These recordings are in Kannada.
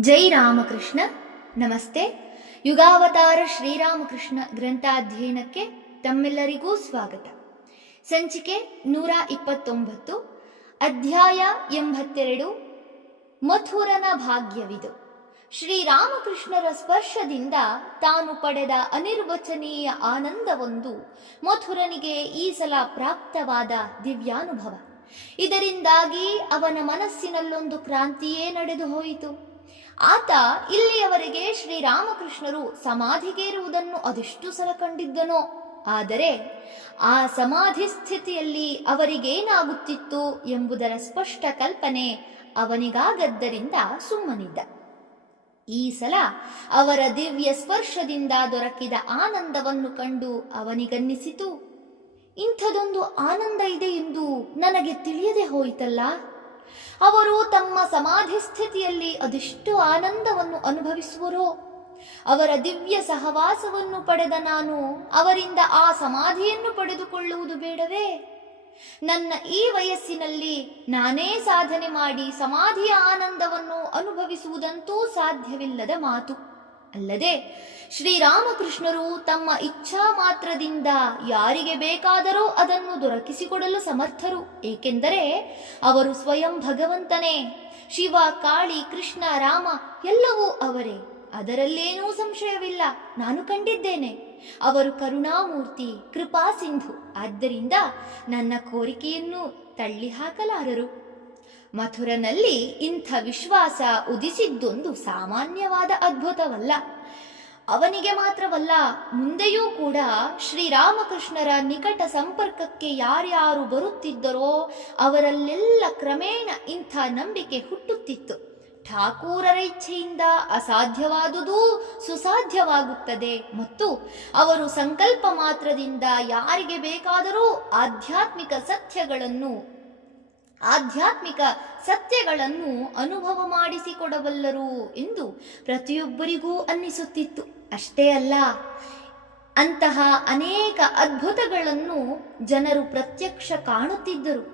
ಜೈ ರಾಮಕೃಷ್ಣ. ನಮಸ್ತೆ. ಯುಗಾವತಾರ ಶ್ರೀರಾಮಕೃಷ್ಣ ಗ್ರಂಥಾಧ್ಯಯನಕ್ಕೆ ತಮ್ಮೆಲ್ಲರಿಗೂ ಸ್ವಾಗತ. ಸಂಚಿಕೆ 129, ಅಧ್ಯಾಯ 82. ಮಥುರನ ಭಾಗ್ಯವಿದು. ಶ್ರೀರಾಮಕೃಷ್ಣರ ಸ್ಪರ್ಶದಿಂದ ತಾನು ಪಡೆದ ಅನಿರ್ವಚನೀಯ ಆನಂದವೊಂದು ಮಥುರನಿಗೆ ಈ ಸಲ ಪ್ರಾಪ್ತವಾದ ದಿವ್ಯಾನುಭವ. ಇದರಿಂದಾಗಿ ಅವನ ಮನಸ್ಸಿನಲ್ಲೊಂದು ಕ್ರಾಂತಿಯೇ ನಡೆದು ಹೋಯಿತು. ಆತ ಇಲ್ಲಿಯವರೆಗೆ ಶ್ರೀರಾಮಕೃಷ್ಣರು ಸಮಾಧಿಗೇರುವುದನ್ನು ಅದೆಷ್ಟು ಸಲ ಕಂಡಿದ್ದನೋ. ಆದರೆ ಆ ಸಮಾಧಿ ಸ್ಥಿತಿಯಲ್ಲಿ ಅವರಿಗೇನಾಗುತ್ತಿತ್ತು ಎಂಬುದರ ಸ್ಪಷ್ಟ ಕಲ್ಪನೆ ಅವನಿಗಾಗದ್ದರಿಂದ ಸುಮ್ಮನಿದ್ದ. ಈ ಸಲ ಅವರ ದಿವ್ಯ ಸ್ಪರ್ಶದಿಂದ ದೊರಕಿದ ಆನಂದವನ್ನು ಕಂಡು ಅವನಿಗನ್ನಿಸಿತು, ಇಂಥದೊಂದು ಆನಂದ ಇದೆ ಎಂದು ನನಗೆ ತಿಳಿಯದೆ ಹೋಯಿತಲ್ಲ. ಅವರು ತಮ್ಮ ಸಮಾಧಿ ಸ್ಥಿತಿಯಲ್ಲಿ ಅದೆಷ್ಟು ಆನಂದವನ್ನು ಅನುಭವಿಸುವರೋ. ಅವರ ದಿವ್ಯ ಸಹವಾಸವನ್ನು ಪಡೆದ ನಾನು ಅವರಿಂದ ಆ ಸಮಾಧಿಯನ್ನು ಪಡೆದುಕೊಳ್ಳುವುದು ಬೇಡವೇ? ನನ್ನ ಈ ವಯಸ್ಸಿನಲ್ಲಿ ನಾನೇ ಸಾಧನೆ ಮಾಡಿ ಸಮಾಧಿಯ ಆನಂದವನ್ನು ಅನುಭವಿಸುವುದಂತೂ ಸಾಧ್ಯವಿಲ್ಲದ ಮಾತು. ಅಲ್ಲದೆ ಶ್ರೀರಾಮಕೃಷ್ಣರು ತಮ್ಮ ಇಚ್ಛಾ ಮಾತ್ರದಿಂದ ಯಾರಿಗೆ ಬೇಕಾದರೂ ಅದನ್ನು ದೊರಕಿಸಿಕೊಡಲು ಸಮರ್ಥರು. ಏಕೆಂದರೆ ಅವರು ಸ್ವಯಂ ಭಗವಂತನೇ. ಶಿವ, ಕಾಳಿ, ಕೃಷ್ಣ, ರಾಮ ಎಲ್ಲವೂ ಅವರೇ. ಅದರಲ್ಲೇನೂ ಸಂಶಯವಿಲ್ಲ. ನಾನು ಕಂಡಿದ್ದೇನೆ. ಅವರು ಕರುಣಾಮೂರ್ತಿ, ಕೃಪಾ ಸಿಂಧು. ಆದ್ದರಿಂದ ನನ್ನ ಕೋರಿಕೆಯನ್ನು ತಳ್ಳಿ ಹಾಕಲಾರರು. ಮಥುರನಲ್ಲಿ ಇಂಥ ವಿಶ್ವಾಸ ಉದಿಸಿದ್ದೊಂದು ಸಾಮಾನ್ಯವಾದ ಅದ್ಭುತವಲ್ಲ. ಅವನಿಗೆ ಮಾತ್ರವಲ್ಲ, ಮುಂದೆಯೂ ಕೂಡ ಶ್ರೀರಾಮಕೃಷ್ಣರ ನಿಕಟ ಸಂಪರ್ಕಕ್ಕೆ ಯಾರ್ಯಾರು ಬರುತ್ತಿದ್ದರೋ ಅವರಲ್ಲೆಲ್ಲ ಕ್ರಮೇಣ ಇಂಥ ನಂಬಿಕೆ ಹುಟ್ಟುತ್ತಿತ್ತು. ಠಾಕೂರರ ಇಚ್ಛೆಯಿಂದ ಅಸಾಧ್ಯವಾದುದೂ ಸುಸಾಧ್ಯವಾಗುತ್ತದೆ ಮತ್ತು ಅವರು ಸಂಕಲ್ಪ ಮಾತ್ರದಿಂದ ಯಾರಿಗೆ ಬೇಕಾದರೂ ಆಧ್ಯಾತ್ಮಿಕ ಸತ್ಯಗಳನ್ನು ಅನುಭವ ಮಾಡಿಸಿಕೊಡಬಲ್ಲರು ಎಂದು ಪ್ರತಿಯೊಬ್ಬರಿಗೂ ಅನ್ನಿಸುತ್ತಿತ್ತು. ಅಷ್ಟೇ ಅಲ್ಲ, ಅಂತಹ ಅನೇಕ ಅದ್ಭುತಗಳನ್ನು ಜನರು ಪ್ರತ್ಯಕ್ಷ ಕಾಣುತ್ತಿದ್ದರು.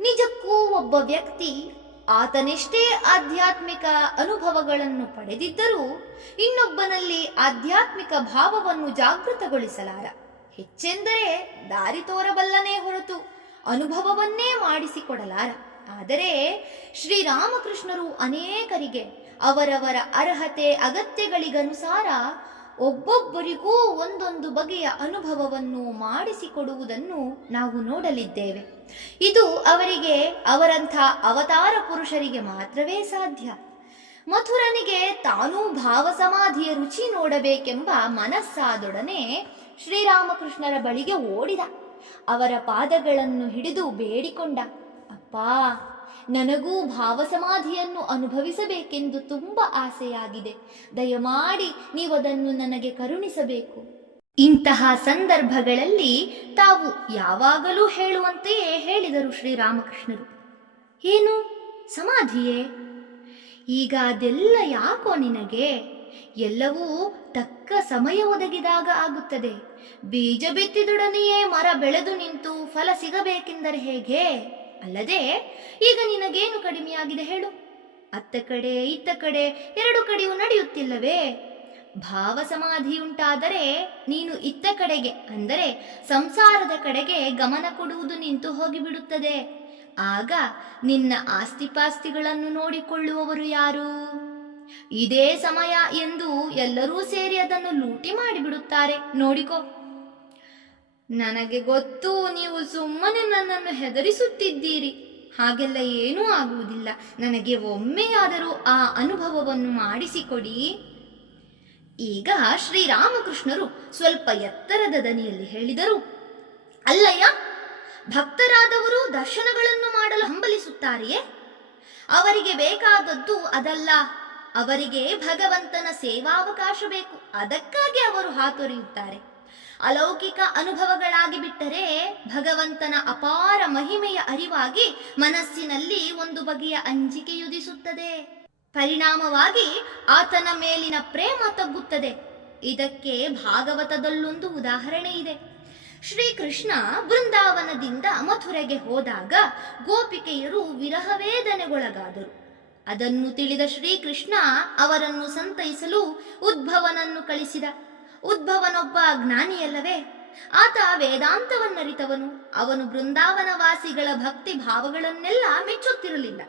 ನಿಜಕ್ಕೂ ಒಬ್ಬ ವ್ಯಕ್ತಿ ಆತನೆಷ್ಟೇ ಆಧ್ಯಾತ್ಮಿಕ ಅನುಭವಗಳನ್ನು ಪಡೆದಿದ್ದರೂ ಇನ್ನೊಬ್ಬನಲ್ಲಿ ಆಧ್ಯಾತ್ಮಿಕ ಭಾವವನ್ನು ಜಾಗೃತಗೊಳಿಸಲಾರ. ಹೆಚ್ಚೆಂದರೆ ದಾರಿ ತೋರಬಲ್ಲನೇ ಹೊರತು ಅನುಭವವನ್ನೇ ಮಾಡಿಸಿಕೊಡಲಾರ. ಆದರೆ ಶ್ರೀರಾಮಕೃಷ್ಣರು ಅನೇಕರಿಗೆ ಅವರವರ ಅರ್ಹತೆ ಅಗತ್ಯಗಳಿಗನುಸಾರ ಒಬ್ಬೊಬ್ಬರಿಗೂ ಒಂದೊಂದು ಬಗೆಯ ಅನುಭವವನ್ನು ಮಾಡಿಸಿಕೊಡುವುದನ್ನು ನಾವು ನೋಡಲಿದ್ದೇವೆ. ಇದು ಅವರಿಗೆ, ಅವರಂಥ ಅವತಾರ ಪುರುಷರಿಗೆ ಮಾತ್ರವೇ ಸಾಧ್ಯ. ಮಥುರನಿಗೆ ತಾನೂ ಭಾವ ಸಮಾಧಿಯ ರುಚಿ ನೋಡಬೇಕೆಂಬ ಮನಸ್ಸಾದೊಡನೆ ಶ್ರೀರಾಮಕೃಷ್ಣರ ಬಳಿಗೆ ಓಡಿದ. ಅವರ ಪಾದಗಳನ್ನು ಹಿಡಿದು ಬೇಡಿಕೊಂಡ, ಅಪ್ಪಾ, ನನಗೂ ಭಾವಸಮಾಧಿಯನ್ನು ಅನುಭವಿಸಬೇಕೆಂದು ತುಂಬ ಆಸೆಯಾಗಿದೆ. ದಯಮಾಡಿ ನೀವದನ್ನು ನನಗೆ ಕರುಣಿಸಬೇಕು. ಇಂತಹ ಸಂದರ್ಭಗಳಲ್ಲಿ ತಾವು ಯಾವಾಗಲೂ ಹೇಳುವಂತೆಯೇ ಹೇಳಿದರು ಶ್ರೀರಾಮಕೃಷ್ಣರು. ಏನು ಸಮಾಧಿಯೇ? ಈಗ ಅದೆಲ್ಲ ಯಾಕೋ ನಿನಗೆ? ಎಲ್ಲವೂ ತಕ್ಕ ಸಮಯ ಒದಗಿದಾಗ ಆಗುತ್ತದೆ. ಬೀಜ ಬಿತ್ತಿದೊಡನೆಯೇ ಮರ ಬೆಳೆದು ನಿಂತು ಫಲ ಸಿಗಬೇಕೆಂದರೆ ಹೇಗೆ? ಅಲ್ಲದೆ ಈಗ ನಿನಗೇನು ಕಡಿಮೆಯಾಗಿದೆ ಹೇಳು? ಅತ್ತ ಕಡೆ ಇತ್ತ ಕಡೆ ಎರಡು ಕಡೆಯೂ ನಡೆಯುತ್ತಿಲ್ಲವೇ? ಭಾವ ಸಮಾಧಿಯುಂಟಾದರೆ ನೀನು ಇತ್ತ ಕಡೆಗೆ, ಅಂದರೆ ಸಂಸಾರದ ಕಡೆಗೆ ಗಮನ ಕೊಡುವುದು ನಿಂತು ಹೋಗಿಬಿಡುತ್ತದೆ. ಆಗ ನಿನ್ನ ಆಸ್ತಿಪಾಸ್ತಿಗಳನ್ನು ನೋಡಿಕೊಳ್ಳುವವರು ಯಾರು? ಇದೇ ಸಮಯ ಎಂದು ಎಲ್ಲರೂ ಸೇರಿ ಅದನ್ನು ಲೂಟಿ ಮಾಡಿಬಿಡುತ್ತಾರೆ. ನೋಡಿಕೋ. ನನಗೆ ಗೊತ್ತು, ನೀವು ಸುಮ್ಮನೆ ನನ್ನನ್ನು ಹೆದರಿಸುತ್ತಿದ್ದೀರಿ. ಹಾಗೆಲ್ಲ ಏನೂ ಆಗುವುದಿಲ್ಲ. ನನಗೆ ಒಮ್ಮೆಯಾದರೂ ಆ ಅನುಭವವನ್ನು ಮಾಡಿಸಿಕೊಡಿ. ಈಗ ಶ್ರೀರಾಮಕೃಷ್ಣರು ಸ್ವಲ್ಪ ಎತ್ತರದ ದನಿಯಲ್ಲಿ ಹೇಳಿದರು, ಅಲ್ಲಯ್ಯ, ಭಕ್ತರಾದವರು ದರ್ಶನಗಳನ್ನು ಮಾಡಲು ಹಂಬಲಿಸುತ್ತಾರೆಯೇ? ಅವರಿಗೆ ಬೇಕಾದದ್ದು ಅದಲ್ಲ. ಅವರಿಗೆ ಭಗವಂತನ ಸೇವಾವಕಾಶ ಬೇಕು. ಅದಕ್ಕಾಗಿ ಅವರು ಹಾತೊರೆಯುತ್ತಾರೆ. ಅಲೌಕಿಕ ಅನುಭವಗಳಾಗಿ ಬಿಟ್ಟರೆ ಭಗವಂತನ ಅಪಾರ ಮಹಿಮೆಯ ಅರಿವಾಗಿ ಮನಸ್ಸಿನಲ್ಲಿ ಒಂದು ಬಗೆಯ ಅಂಜಿಕೆಯುದಿಸುತ್ತದೆ. ಪರಿಣಾಮವಾಗಿ ಆತನ ಮೇಲಿನ ಪ್ರೇಮ ತಗ್ಗುತ್ತದೆ. ಇದಕ್ಕೆ ಭಾಗವತದಲ್ಲೊಂದು ಉದಾಹರಣೆ ಇದೆ. ಶ್ರೀಕೃಷ್ಣ ಬೃಂದಾವನದಿಂದ ಮಥುರೆಗೆ ಹೋದಾಗ ಗೋಪಿಕೆಯರು ವಿರಹವೇದನೆಗೊಳಗಾದರು. ಅದನ್ನು ತಿಳಿದ ಶ್ರೀಕೃಷ್ಣ ಅವರನ್ನು ಸಂತೈಸಲು ಉದ್ಭವನನ್ನು ಕಳಿಸಿದ. ಉದ್ಭವನೊಬ್ಬ ಜ್ಞಾನಿಯಲ್ಲವೇ? ಆತ ವೇದಾಂತವನ್ನರಿತವನು. ಅವನು ಬೃಂದಾವನವಾಸಿಗಳ ಭಕ್ತಿ ಭಾವಗಳನ್ನೆಲ್ಲ ಮೆಚ್ಚುತ್ತಿರಲಿಲ್ಲ.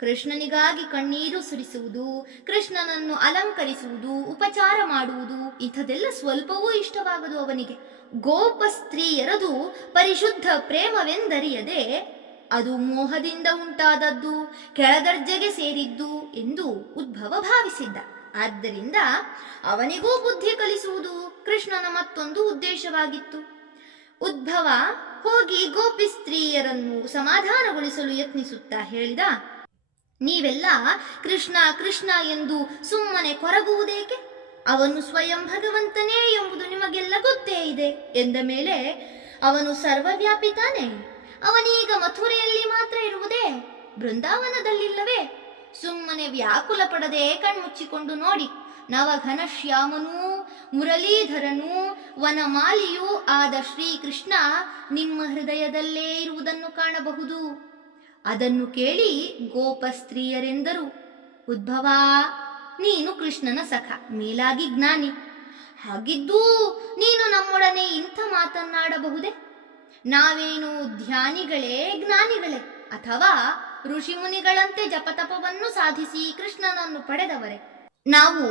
ಕೃಷ್ಣನಿಗಾಗಿ ಕಣ್ಣೀರು ಸುರಿಸುವುದು, ಕೃಷ್ಣನನ್ನು ಅಲಂಕರಿಸುವುದು, ಉಪಚಾರ ಮಾಡುವುದು ಇಂಥದೆಲ್ಲ ಸ್ವಲ್ಪವೂ ಇಷ್ಟವಾಗದು ಅವನಿಗೆ. ಗೋಪ ಸ್ತ್ರೀಯರದು ಪರಿಶುದ್ಧ ಪ್ರೇಮವೆಂದರಿಯದೆ ಅದು ಮೋಹದಿಂದ ಉಂಟಾದದ್ದು, ಕೆಳದರ್ಜೆಗೆ ಸೇರಿದ್ದು ಎಂದು ಉದ್ಭವ ಭಾವಿಸಿದ್ದ. ಆದ್ದರಿಂದ ಅವನಿಗೂ ಬುದ್ಧಿ ಕಲಿಸುವುದು ಕೃಷ್ಣನ ಮತ್ತೊಂದು ಉದ್ದೇಶವಾಗಿತ್ತು. ಉದ್ಭವ ಹೋಗಿ ಗೋಪಿ ಸ್ತ್ರೀಯರನ್ನು ಸಮಾಧಾನಗೊಳಿಸಲು ಯತ್ನಿಸುತ್ತಾ ಹೇಳಿದ, ನೀವೆಲ್ಲ ಕೃಷ್ಣ ಕೃಷ್ಣ ಎಂದು ಸುಮ್ಮನೆ ಕೊರಗುವುದೇಕೆ? ಅವನು ಸ್ವಯಂ ಭಗವಂತನೇ ಎಂಬುದು ನಿಮಗೆಲ್ಲ ಗೊತ್ತೇ ಇದೆ. ಎಂದ ಮೇಲೆ ಅವನು ಸರ್ವವ್ಯಾಪಿ ತಾನೆ. ಅವನೀಗ ಮಥುರೆಯಲ್ಲಿ ಮಾತ್ರ ಇರುವುದೇ, ಬೃಂದಾವನದಲ್ಲಿಲ್ಲವೇ? ಸುಮ್ಮನೆ ವ್ಯಾಕುಲ ಪಡದೆ ಕಣ್ಮುಚ್ಚಿಕೊಂಡು ನೋಡಿ. ನವಘನಶ್ಯಾಮನೂ ಮುರಳೀಧರನೂ ವನಮಾಲಿಯೂ ಆದ ಶ್ರೀಕೃಷ್ಣ ನಿಮ್ಮ ಹೃದಯದಲ್ಲೇ ಇರುವುದನ್ನು ಕಾಣಬಹುದು. ಅದನ್ನು ಕೇಳಿ ಗೋಪ ಸ್ತ್ರೀಯರೆಂದರು, ಉದ್ಭವ, ನೀನು ಕೃಷ್ಣನ ಸಖ, ಮೇಲಾಗಿ ಜ್ಞಾನಿ. ಹಾಗಿದ್ದೂ ನೀನು ನಮ್ಮೊಡನೆ ಇಂಥ ಮಾತನ್ನಾಡಬಹುದೇ? ನಾವೇನು ಧ್ಯಾನಿಗಳೇ, ಜ್ಞಾನಿಗಳೇ, ಅಥವಾ ಋಷಿಮುನಿಗಳಂತೆ ಜಪತಪವನ್ನು ಸಾಧಿಸಿ ಕೃಷ್ಣನನ್ನು ಪಡೆದವರೇ? ನಾವು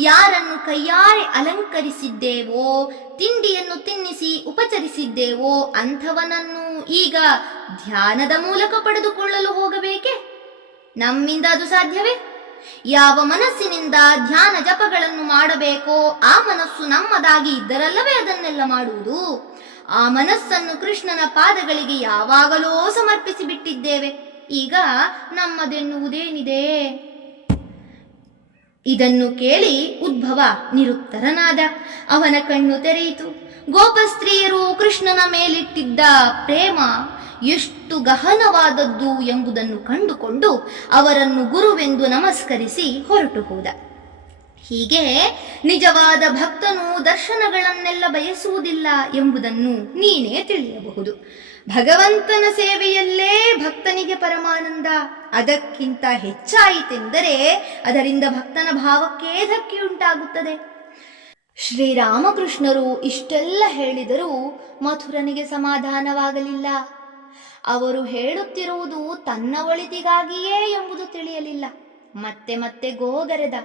ಯಾರನ್ನು ಕೈಯಾರೆ ಅಲಂಕರಿಸಿದ್ದೇವೋ, ತಿಂಡಿಯನ್ನು ತಿನ್ನಿಸಿ ಉಪಚರಿಸಿದ್ದೇವೋ ಅಂಥವನನ್ನು ಈಗ ಧ್ಯಾನದ ಮೂಲಕ ಪಡೆದುಕೊಳ್ಳಲು ಹೋಗಬೇಕೆ? ನಮ್ಮಿಂದ ಅದು ಸಾಧ್ಯವೇ? ಯಾವ ಮನಸ್ಸಿನಿಂದ ಧ್ಯಾನ ಜಪಗಳನ್ನು ಮಾಡಬೇಕೋ ಆ ಮನಸ್ಸು ನಮ್ಮದಾಗಿ ಇದ್ದರಲ್ಲವೇ ಅದನ್ನೆಲ್ಲ ಮಾಡುವುದು. ಆ ಮನಸ್ಸನ್ನು ಕೃಷ್ಣನ ಪಾದಗಳಿಗೆ ಯಾವಾಗಲೋ ಸಮರ್ಪಿಸಿ ಬಿಟ್ಟಿದ್ದೇವೆ. ಈಗ ನಮ್ಮದೆನ್ನುವುದೇನಿದೆ? ಇದನ್ನು ಕೇಳಿ ಉದ್ಭವ ನಿರುತ್ತರನಾದ. ಅವನ ಕಣ್ಣು ತೆರೆಯಿತು. ಗೋಪಸ್ತ್ರೀಯರು ಕೃಷ್ಣನ ಮೇಲಿಟ್ಟಿದ್ದ ಪ್ರೇಮ ಎಷ್ಟು ಗಹನವಾದದ್ದು ಎಂಬುದನ್ನು ಕಂಡುಕೊಂಡು ಅವರನ್ನು ಗುರುವೆಂದು ನಮಸ್ಕರಿಸಿ ಹೊರಟು ಹೋದ. ಹೀಗೆ ನಿಜವಾದ ಭಕ್ತನು ದರ್ಶನಗಳನ್ನೆಲ್ಲ ಬಯಸುವುದಿಲ್ಲ ಎಂಬುದನ್ನು ನೀನೇ ತಿಳಿಯಬಹುದು. ಭಗವಂತನ ಸೇವೆಯಲ್ಲೇ ಭಕ್ತನಿಗೆ ಪರಮಾನಂದ. ಅದಕ್ಕಿಂತ ಹೆಚ್ಚಾಯಿತೆಂದರೆ ಅದರಿಂದ ಭಕ್ತನ ಭಾವಕ್ಕೆ ಧಕ್ಕೆಯುಂಟಾಗುತ್ತದೆ. ಶ್ರೀರಾಮಕೃಷ್ಣರು ಇಷ್ಟೆಲ್ಲ ಹೇಳಿದರೂ ಮಥುರನಿಗೆ ಸಮಾಧಾನವಾಗಲಿಲ್ಲ. ಅವರು ಹೇಳುತ್ತಿರುವುದು ತನ್ನ ಒಳಿತಿಗಾಗಿಯೇ ಎಂಬುದು ತಿಳಿಯಲಿಲ್ಲ. ಮತ್ತೆ ಮತ್ತೆ ಗೋಗರೆದ,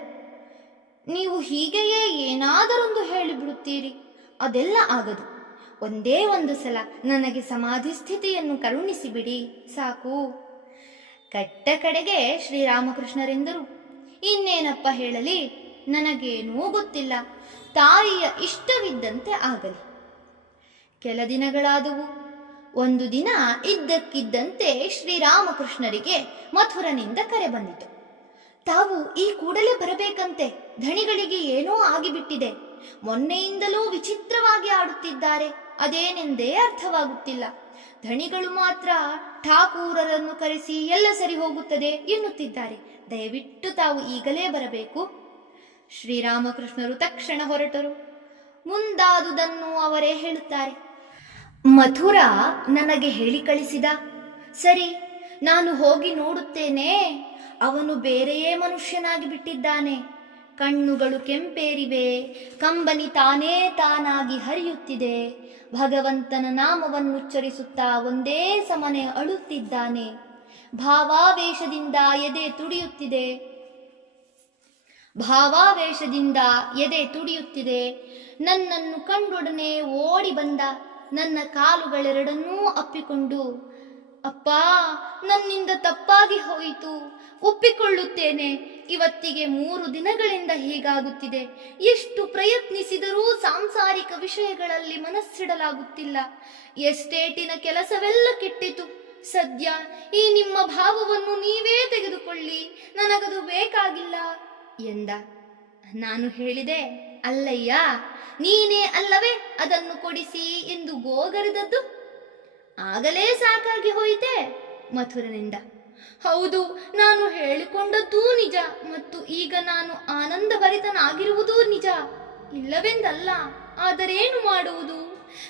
ನೀವು ಹೀಗೆಯೇ ಏನಾದರೊಂದು ಹೇಳಿಬಿಡುತ್ತೀರಿ, ಅದೆಲ್ಲ ಆಗದು. ಒಂದೇ ಒಂದು ಸಲ ನನಗೆ ಸಮಾಧಿ ಸ್ಥಿತಿಯನ್ನು ಕರುಣಿಸಿಬಿಡಿ ಸಾಕು. ಕಟ್ಟ ಕಡೆಗೆ ಶ್ರೀರಾಮಕೃಷ್ಣರೆಂದರು, ಇನ್ನೇನಪ್ಪ ಹೇಳಲಿ, ನನಗೇನೂ ಗೊತ್ತಿಲ್ಲ. ತಾಯಿಯ ಇಷ್ಟವಿದ್ದಂತೆ ಆಗಲಿ. ಕೆಲ ದಿನಗಳಾದವು. ಒಂದು ದಿನ ಇದ್ದಕ್ಕಿದ್ದಂತೆ ಶ್ರೀರಾಮಕೃಷ್ಣರಿಗೆ ಮಥುರನಿಂದ ಕರೆ ಬಂದಿತು. ತಾವು ಈ ಕೂಡಲೇ ಬರಬೇಕಂತೆ. ಧಣಿಗಳಿಗೆ ಏನೋ ಆಗಿಬಿಟ್ಟಿದೆ. ಮೊನ್ನೆಯಿಂದಲೂ ವಿಚಿತ್ರವಾಗಿ ಆಡುತ್ತಿದ್ದಾರೆ. ಅದೇನೆಂದೇ ಅರ್ಥವಾಗುತ್ತಿಲ್ಲ. ಧಣಿಗಳು ಮಾತ್ರ ಠಾಕೂರರನ್ನು ಕರೆಸಿ ಎಲ್ಲ ಸರಿ ಹೋಗುತ್ತದೆ ಎನ್ನುತ್ತಿದ್ದಾರೆ. ದಯವಿಟ್ಟು ತಾವು ಈಗಲೇ ಬರಬೇಕು. ಶ್ರೀರಾಮಕೃಷ್ಣರು ತಕ್ಷಣ ಹೊರಟರು. ಮುಂದಾದುದನ್ನು ಅವರೇ ಹೇಳುತ್ತಾರೆ. ಮಥುರ ನನಗೆ ಹೇಳಿ ಕಳಿಸಿದ. ಸರಿ, ನಾನು ಹೋಗಿ ನೋಡುತ್ತೇನೆ. ಅವನು ಬೇರೆಯೇ ಮನುಷ್ಯನಾಗಿ ಬಿಟ್ಟಿದ್ದಾನೆ. ಕಣ್ಣುಗಳು ಕೆಂಪೇರಿವೆ, ಕಂಬನಿ ತಾನೇ ತಾನಾಗಿ ಹರಿಯುತ್ತಿದೆ. ಭಗವಂತನ ನಾಮವನ್ನುಚ್ಚರಿಸುತ್ತಾ ಒಂದೇ ಸಮನೆ ಅಳುತ್ತಿದ್ದಾನೆ. ಭಾವಾವೇಶದಿಂದ ಎದೆ ತುಡಿಯುತ್ತಿದೆ. ನನ್ನನ್ನು ಕಂಡೊಡನೆ ಓಡಿ ಬಂದ. ನನ್ನ ಕಾಲುಗಳೆರಡನ್ನೂ ಅಪ್ಪಿಕೊಂಡು, ಅಪ್ಪ, ನನ್ನಿಂದ ತಪ್ಪಾಗಿ ಹೋಯಿತು, ಒಪ್ಪಿಕೊಳ್ಳುತ್ತೇನೆ. ಇವತ್ತಿಗೆ 3 ದಿನಗಳಿಂದ ಹೀಗಾಗುತ್ತಿದೆ. ಎಷ್ಟು ಪ್ರಯತ್ನಿಸಿದರೂ ಸಾಂಸಾರಿಕ ವಿಷಯಗಳಲ್ಲಿ ಮನಸ್ಸಿಡಲಾಗುತ್ತಿಲ್ಲ. ಎಸ್ಟೇಟಿನ ಕೆಲಸವೆಲ್ಲ ಕೆಟ್ಟಿತು. ಸದ್ಯ ಈ ನಿಮ್ಮ ಭಾವವನ್ನು ನೀವೇ ತೆಗೆದುಕೊಳ್ಳಿ, ನನಗದು ಬೇಕಾಗಿಲ್ಲ ಎಂದ. ನಾನು ಹೇಳಿದೆ, ಅಲ್ಲಯ್ಯ, ನೀನೇ ಅಲ್ಲವೇ ಅದನ್ನು ಕೊಡಿಸಿ ಎಂದು ಗೋಗರೆದದ್ದು. ಆಗಲೇ ಸಾಕಾಗಿ ಹೋಯಿತೆ ಮಥುರನಿಂದ. ಹೌದು, ನಾನು ಹೇಳಿಕೊಂಡದ್ದೂ ನಿಜ, ಮತ್ತು ಈಗ ನಾನು ಆನಂದಭರಿತನಾಗಿರುವುದೂ ನಿಜ. ಇಲ್ಲವೆಂದಲ್ಲ, ಆದರೇನು ಮಾಡುವುದು?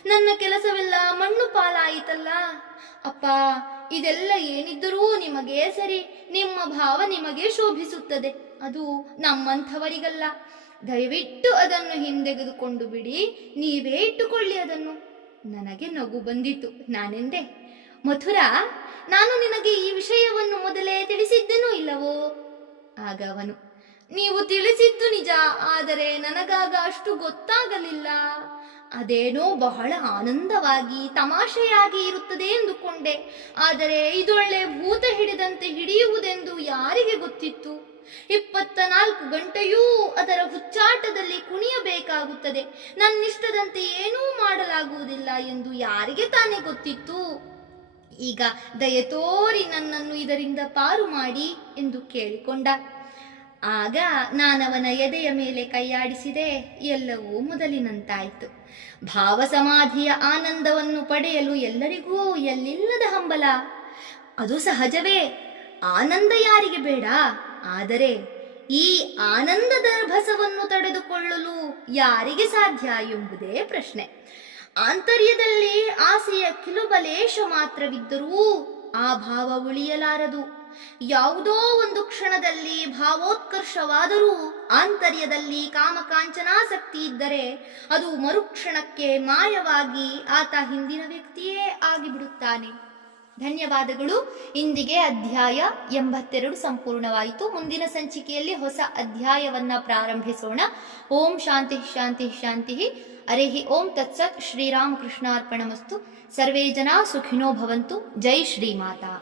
ನನ್ನ ಕೆಲಸವೆಲ್ಲ ಮಣ್ಣು ಪಾಲಾಯಿತಲ್ಲ. ಅಪ್ಪ, ಇದೆಲ್ಲ ಏನಿದ್ದರೂ ನಿಮಗೆ ಸರಿ, ನಿಮ್ಮ ಭಾವ ನಿಮಗೆ ಶೋಭಿಸುತ್ತದೆ, ಅದು ನಮ್ಮಂಥವರಿಗಲ್ಲ. ದಯವಿಟ್ಟು ಅದನ್ನು ಹಿಂದೆಗೆದುಕೊಂಡು ಬಿಡಿ, ನೀವೇ ಇಟ್ಟುಕೊಳ್ಳಿ ಅದನ್ನು. ನನಗೆ ನಗು ಬಂದಿತು. ನಾನೆಂದೆ, ಮಥುರಾ, ನಾನು ನಿನಗೆ ಈ ವಿಷಯವನ್ನು ಮೊದಲೇ ತಿಳಿಸಿದ್ದೇನೋ ಇಲ್ಲವೋ? ಆಗ ಅವನು, ನೀವು ತಿಳಿಸಿದ್ದು ನಿಜ, ಆದರೆ ನನಗಾಗ ಅಷ್ಟು ಗೊತ್ತಾಗಲಿಲ್ಲ. ಅದೇನೋ ಬಹಳ ಆನಂದವಾಗಿ ತಮಾಷೆಯಾಗಿ ಇರುತ್ತದೆ ಎಂದುಕೊಂಡೆ, ಆದರೆ ಇದೊಳ್ಳೆ ಭೂತ ಹಿಡಿದಂತೆ ಹಿಡಿಯುವುದೆಂದು ಯಾರಿಗೆ ಗೊತ್ತಿತ್ತು? 24 ಗಂಟೆಯೂ ಅದರ ಹುಚ್ಚಾಟದಲ್ಲಿ ಕುಣಿಯಬೇಕಾಗುತ್ತದೆ, ನನ್ನಿಷ್ಟದಂತೆ ಏನೂ ಮಾಡಲಾಗುವುದಿಲ್ಲ ಎಂದು ಯಾರಿಗೆ ತಾನೇ ಗೊತ್ತಿತ್ತು? ಈಗ ದಯೆ ತೋರಿ ನನ್ನನ್ನು ಇದರಿಂದ ಪಾರು ಮಾಡಿ ಎಂದು ಕೇಳಿಕೊಂಡ. ಆಗ ನಾನವನ ಎದೆಯ ಮೇಲೆ ಕೈಯಾಡಿಸಿದೆ. ಎಲ್ಲವೂ ಮೊದಲಿನಂತಾಯಿತು. ಭಾವ ಸಮಾಧಿಯ ಆನಂದವನ್ನು ಪಡೆಯಲು ಎಲ್ಲರಿಗೂ ಎಲ್ಲಿಲ್ಲದ ಹಂಬಲ. ಅದು ಸಹಜವೇ, ಆನಂದ ಯಾರಿಗೆ ಬೇಡ? ಆದರೆ ಈ ಆನಂದದ ರಭಸವನ್ನು ತಡೆದುಕೊಳ್ಳಲು ಯಾರಿಗೆ ಸಾಧ್ಯ ಎಂಬುದೇ ಪ್ರಶ್ನೆ. ಆಂತರ್ಯದಲ್ಲಿ ಆಸೆಯ ಕಿಲುಬಲೇಶ ಮಾತ್ರವಿದ್ದರೂ ಆ ಭಾವ ಉಳಿಯಲಾರದು. ಯಾವುದೋ ಒಂದು ಕ್ಷಣದಲ್ಲಿ ಭಾವೋತ್ಕರ್ಷವಾದರೂ ಆಂತರ್ಯದಲ್ಲಿ ಕಾಮಕಾಂಚನಾಸಕ್ತಿ ಇದ್ದರೆ ಅದು ಮರುಕ್ಷಣಕ್ಕೆ ಮಾಯವಾಗಿ ಆತ ಹಿಂದಿನ ವ್ಯಕ್ತಿಯೇ ಆಗಿಬಿಡುತ್ತಾನೆ. ಧನ್ಯವಾದಗಳು. ಇಂದಿಗೆ ಅಧ್ಯಾಯ 82 ಸಂಪೂರ್ಣವಾಯಿತು. ಮುಂದಿನ ಸಂಚಿಕೆಯಲ್ಲಿ ಹೊಸ ಅಧ್ಯಾಯವನ್ನ ಪ್ರಾರಂಭಿಸೋಣ. ಓಂ ಶಾಂತಿ ಶಾಂತಿ ಶಾಂತಿ. ಹರಿ ಓಂ ತತ್ಸತ್. ಶ್ರೀರಾಮಕೃಷ್ಣಾರ್ಪಣಮಸ್ತು. ಸರ್ವೇ ಜನ ಸುಖಿನೋ ಭವಂತು. ಜೈ ಶ್ರೀಮಾತಾ.